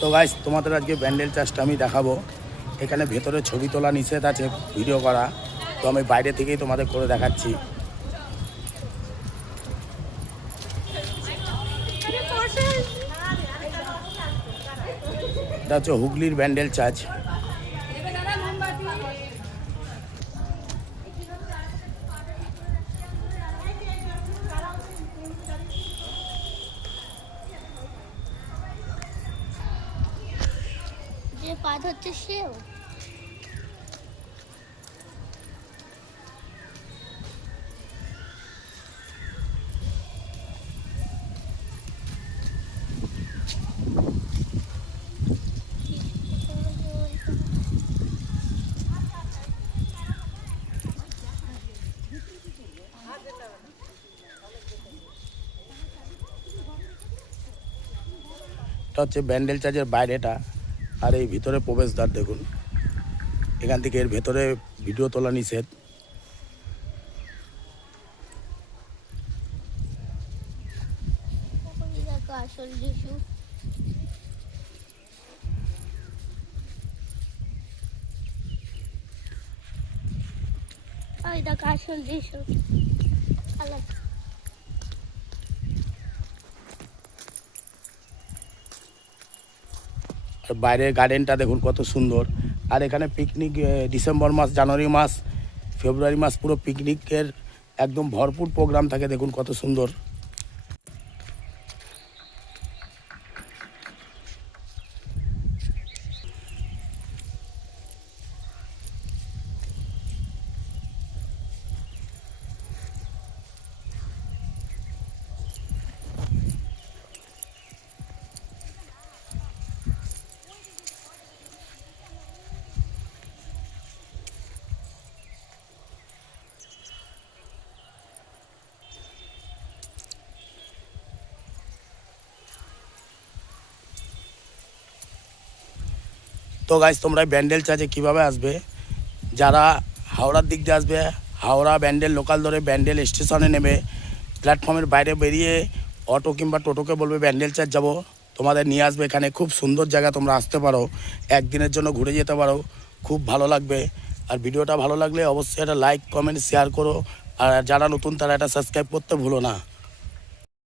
তো গাইস তোমাদের আজকে ব্যান্ডেল চাষটা আমি দেখাবো। এখানে ভেতরে ছবি তোলা নিষেধ আছে ভিডিও করা। তো আমি বাইরে থেকেই তোমাদের করে দেখাচ্ছি। হুগলির ব্যান্ডেল চার্চ যে পাত হচ্ছে সেও। এটা হচ্ছে ব্যান্ডেল চার্চের বাইরেটা। আর এই ভিতরে প্রবেশদ্বার দেখুন। এখান থেকে এর ভেতরে ভিডিও তোলা নিষেধ। ওই দেখো আসল যিশু ওই দেখো বাইরের গার্ডেনটা দেখুন কত সুন্দর। আর এখানে পিকনিক ডিসেম্বর মাস জানুয়ারি মাস ফেব্রুয়ারি মাস পুরো পিকনিকের একদম ভরপুর প্রোগ্রাম থাকে, দেখুন কত সুন্দর। তো গাইজ তোমরা ব্যান্ডেল চার্চে কীভাবে আসবে? যারা হাওড়ার দিক দিয়ে আসবে, হাওড়া ব্যান্ডেল লোকাল ধরে ব্যান্ডেল স্টেশনে নেবে প্ল্যাটফর্মের বাইরে বেরিয়ে অটো কিংবা টোটোকে বলবে, ব্যান্ডেল চার্চ যাব। তোমাদের নিয়ে আসবে এখানে, খুব সুন্দর জায়গা তোমরা আসতে পারো, একদিনের জন্য ঘুরে যেতে পারো, খুব ভালো লাগবে। আর ভিডিওটা ভালো লাগলে অবশ্যই একটা লাইক কমেন্ট শেয়ার করো। আর যারা নতুন তারা এটা সাবস্ক্রাইব করতে ভুলো না।